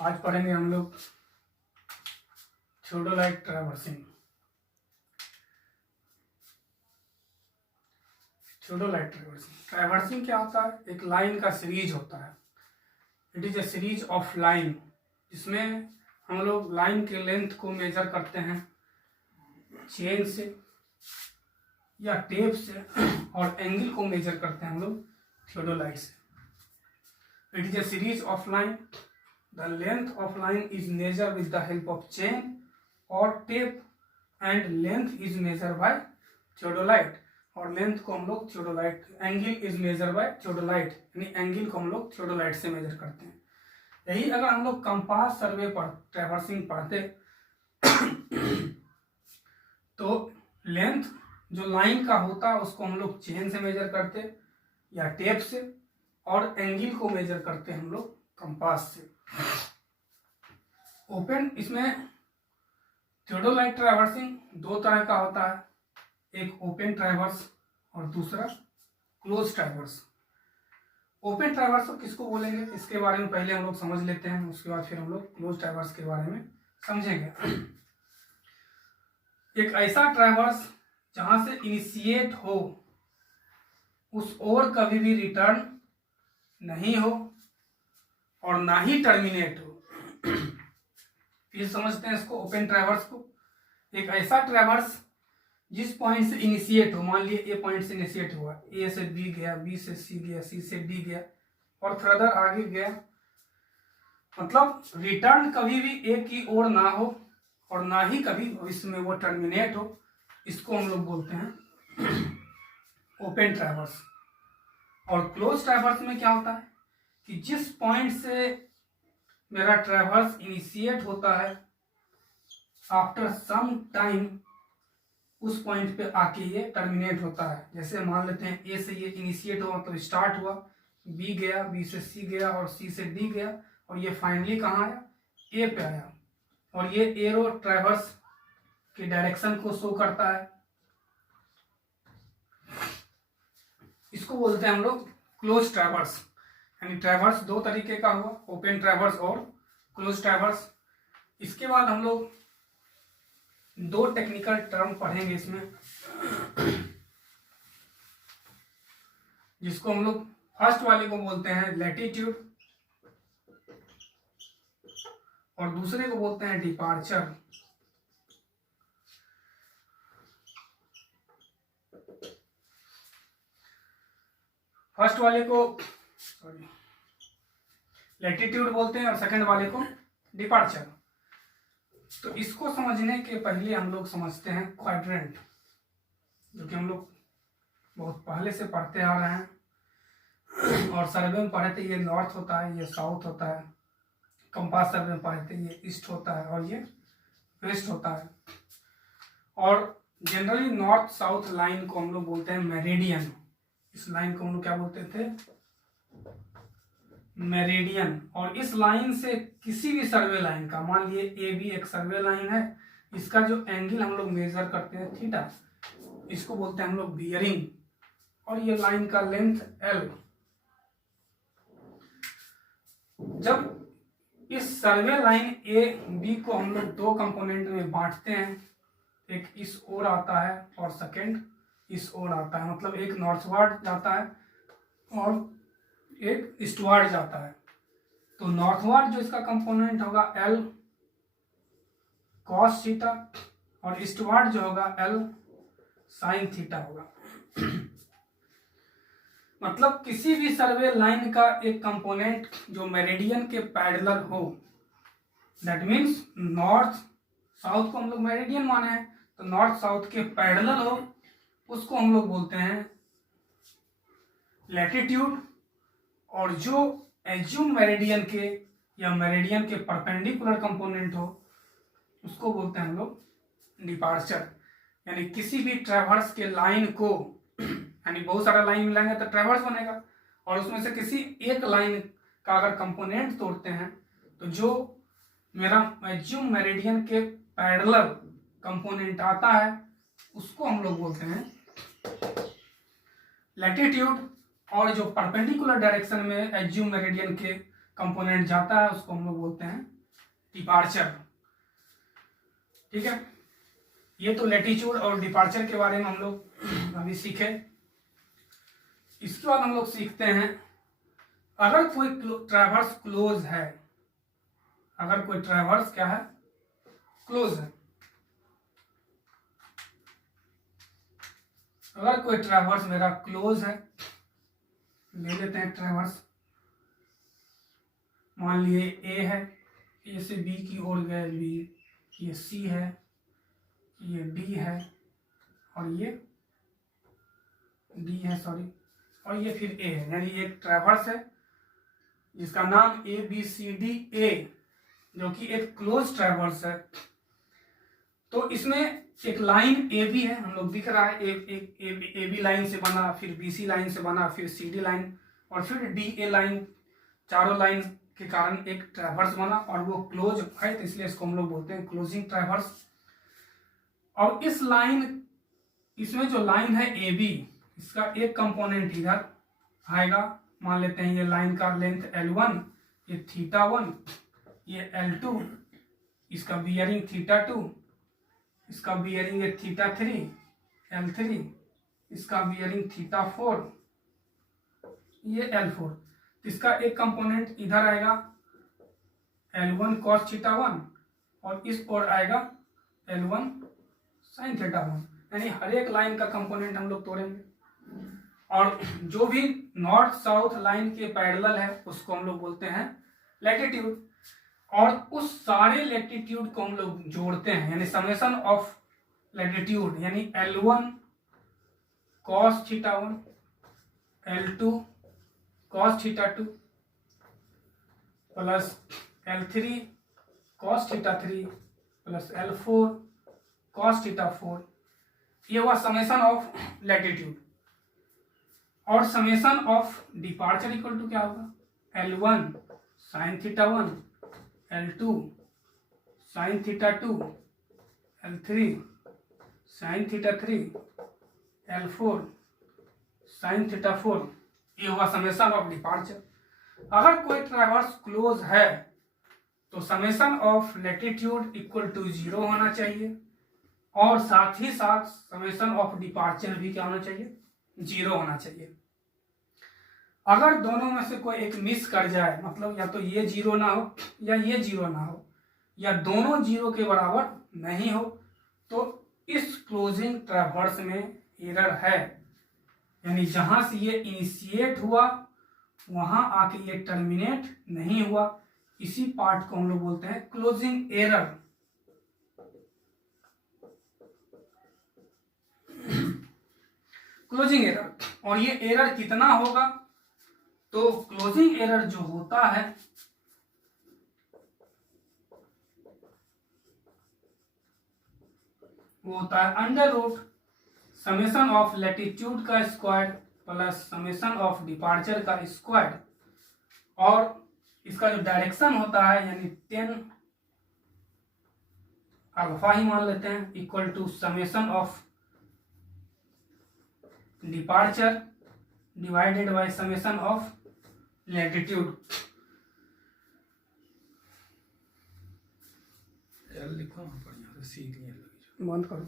आज पढ़ेंगे हम लोग थियोडोलाइट ट्रैवर्सिंग। थियोडोलाइट ट्रैवर्सिंग क्या होता है? एक लाइन का सीरीज होता है। It is a series of line, जिसमें हम लोग लाइन के लेंथ को मेजर करते हैं चेन से या टेप से, और एंगल को मेजर करते हैं हम लोग थियोडोलाइट से। It is a series of line. The length of line is measured with the help of chain or tape, and length is measured by theodolite, और लेंथ को हम लोग theodolite, angle is measure by theodolite, यानी angle को हम लोग theodolite से major करते हैं। यही अगर हम लोग कंपास सर्वे पर ट्रैवर्सिंग पढ़ते तो लेंथ जो लाइन का होता है उसको हम लोग चेन से मेजर करते या टेप से, और एंगल को मेजर करते हम लोग कंपास से। ओपन, इसमें थियोडोलाइट ट्रैवर्सिंग दो तरह का होता है, एक ओपन ट्रैवर्स और दूसरा क्लोज ट्रैवर्स। ओपन ट्रैवर्स किसको बोलेंगे इसके बारे में पहले हम लोग समझ लेते हैं, उसके बाद फिर हम लोग क्लोज ट्रैवर्स के बारे में समझेंगे। एक ऐसा ट्रैवर्स जहां से इनिशिएट हो उस ओर कभी भी रिटर्न नहीं हो और ना ही टर्मिनेट हो। फिर समझते हैं इसको, ओपन ट्रैवर्स को। एक ऐसा ट्रैवर्स जिस पॉइंट से इनिशिएट हो, मान लिए ए पॉइंट से इनिशिएट हुआ, ए से बी गया, बी से सी गया, सी से डी गया और फर्दर आगे गया, मतलब रिटर्न कभी भी ए की ओर ना हो और ना ही कभी भविष्य में वो टर्मिनेट हो, इसको हम लोग बोलते हैं ओपन ट्रैवर्स। और क्लोज ट्रैवर्स में क्या होता है कि जिस पॉइंट से मेरा ट्रैवर्स इनिशिएट होता है, आफ्टर सम टाइम उस पॉइंट पे आके ये टर्मिनेट होता है। जैसे मान लेते हैं ए से ये इनिशिएट हुआ, मतलब स्टार्ट हुआ, बी गया, बी से सी गया और सी से डी गया, और ये फाइनली कहाँ आया? ए पे आया। और ये एरो ट्रैवर्स की डायरेक्शन को शो करता है। इसको बोलते हैं हम लोग क्लोज ट्रैवर्स। यानी ट्रैवर्स दो तरीके का हुआ, ओपन ट्रैवर्स और क्लोज ट्रैवर्स। इसके बाद हम लोग दो टेक्निकल टर्म पढ़ेंगे इसमें, जिसको हम लोग फर्स्ट वाले को बोलते हैं लैटिट्यूड और दूसरे को बोलते हैं डिपार्चर। फर्स्ट वाले को लैटिट्यूड बोलते हैं और सेकंड वाले को डिपार्चर। तो इसको समझने के पहले हम लोग समझते हैं क्वाड्रेंट, जो कि हम लोग बहुत पहले से पढ़ते आ रहे हैं और सर्वे में पढ़े थे। ये नॉर्थ होता है, ये साउथ होता है। कंपास सर्वे में पढ़े थे, ये ईस्ट होता है और ये वेस्ट होता है। और जनरली नॉर्थ साउथ लाइन को हम लोग बोलते हैं मेरिडियन। इस लाइन को हम लोग क्या बोलते थे? मेरिडियन। और इस लाइन से किसी भी सर्वे लाइन का, मान लिए ए बी एक सर्वे लाइन है, इसका जो एंगल हम लोग मेजर करते हैं थीटा, इसको बोलते हैं हम लोग बियरिंग। और ये लाइन का लेंथ एल। जब इस सर्वे लाइन ए बी को हम लोग दो कंपोनेंट में बांटते हैं, एक इस ओर आता है और सेकंड इस ओर आता है, मतलब एक नॉर्थवर्ड जाता है और एक ईस्टवर्ड जाता है। तो नॉर्थवर्ड जो इसका कंपोनेंट होगा एल कॉस थीटा और ईस्टवर्ड जो होगा एल साइन थीटा होगा। मतलब किसी भी सर्वे लाइन का एक कंपोनेंट जो मेरिडियन के पैरेलल हो, दैट मीन्स नॉर्थ साउथ को हम लोग मेरिडियन माने हैं, तो नॉर्थ साउथ के पैरेलल हो, उसको हम लोग बोलते हैं लैटिट्यूड। और जो एज्यूम मेरिडियन के या मेरिडियन के परपेंडिकुलर कंपोनेंट हो, उसको बोलते हैं हम लोग डिपार्चर। यानी किसी भी ट्रैवर्स के लाइन को, यानी बहुत सारा लाइन मिलाएंगे तो ट्रैवर्स बनेगा, और उसमें से किसी एक लाइन का अगर कंपोनेंट तोड़ते हैं तो जो मेरा एज्यूम मेरिडियन के पैरेलल कंपोनेंट आता है, उसको हम लोग बोलते हैं लैटिट्यूड। और जो परपेंडिकुलर डायरेक्शन में एज्यूम मेरिडियन के कंपोनेंट जाता है उसको हम लोग बोलते हैं डिपार्चर। ठीक है, ये तो लैटिट्यूड और डिपार्चर के बारे में हम लोग अभी सीखे। इसके बाद हम लोग सीखते हैं अगर कोई ट्रैवर्स क्लोज है, अगर कोई ट्रैवर्स क्या है, क्लोज है। अगर कोई ट्रैवर्स मेरा क्लोज है, ले लेते हैं ट्रैवर्स, मान लिए ए है, ए से बी की ओर गए, बी, ये सी है, ये डी है, और ये डी है, सॉरी, और ये फिर ए है, यानी एक ट्रैवर्स है जिसका नाम A B C D A, जो कि एक क्लोज ट्रैवर्स है। तो इसमें एक लाइन ए बी है, हम लोग दिख रहा है, एक ए बी लाइन से बना, फिर बी सी लाइन से बना, फिर सी डी लाइन और फिर डी ए लाइन, चारों लाइन के कारण एक ट्रैवर्स बना और वो क्लोज है, तो इसलिए इसको हम लोग बोलते हैं क्लोजिंग ट्रैवर्स। और इस लाइन, इसमें जो लाइन है ए बी, इसका एक कंपोनेंट इधर आएगा, मान लेते हैं ये लाइन का लेंथ L1, ये θ1, ये L2, इसका बियरिंग θ2, इसका बियरिंग है θ3, L3, इसका बियरिंग θ4, ये L4। इसका एक कंपोनेंट इधर आएगा L1 cos θ1 और इस ओर आएगा L1 sin θ1, यानी हर एक लाइन का कंपोनेंट हम लोग तोड़ेंगे। और जो भी नॉर्थ साउथ लाइन के पैरेलल है उसको हम लोग बोलते हैं लैटिट्यूड, और उस सारे लैटिट्यूड को हम लोग जोड़ते हैं, यानी समेशन ऑफ लैटिट्यूड, यानी L1 cos θ1, L2 cos θ2 plus L3 cos θ3 plus L4 cos θ4, ये हुआ समेशन ऑफ लैटिट्यूड। और summation of departure equal to क्या होगा, L1 sin θ1, L2 sin θ2, L3 sin θ3, L4 sin θ4, ये हुआ समेशन ऑफ डिपार्चर। अगर कोई ट्रैवर्स क्लोज है तो summation of latitude equal to 0 होना चाहिए, और साथ ही साथ समेशन ऑफ डिपार्चर भी क्या होना चाहिए, 0 होना चाहिए। अगर दोनों में से कोई एक मिस कर जाए, मतलब या तो ये 0 ना हो या ये 0 ना हो, या दोनों 0 के बराबर नहीं हो, तो इस क्लोजिंग ट्रैवर्स में एरर है, यानी जहां से ये इनिशिएट हुआ वहां आके ये टर्मिनेट नहीं हुआ, इसी पार्ट को हम लोग बोलते हैं क्लोजिंग एरर। क्लोजिंग एरर, और ये एरर कितना होगा, तो क्लोजिंग एरर जो होता है वो होता है under root summation of latitude का square plus summation of departure का स्क्वायर, और इसका जो डायरेक्शन होता है यानी 10 अल्फा ही मान लेते हैं, equal to summation of departure divided by summation of latitude. लिखो बढ़िया से, सीख लिया, बंद करो।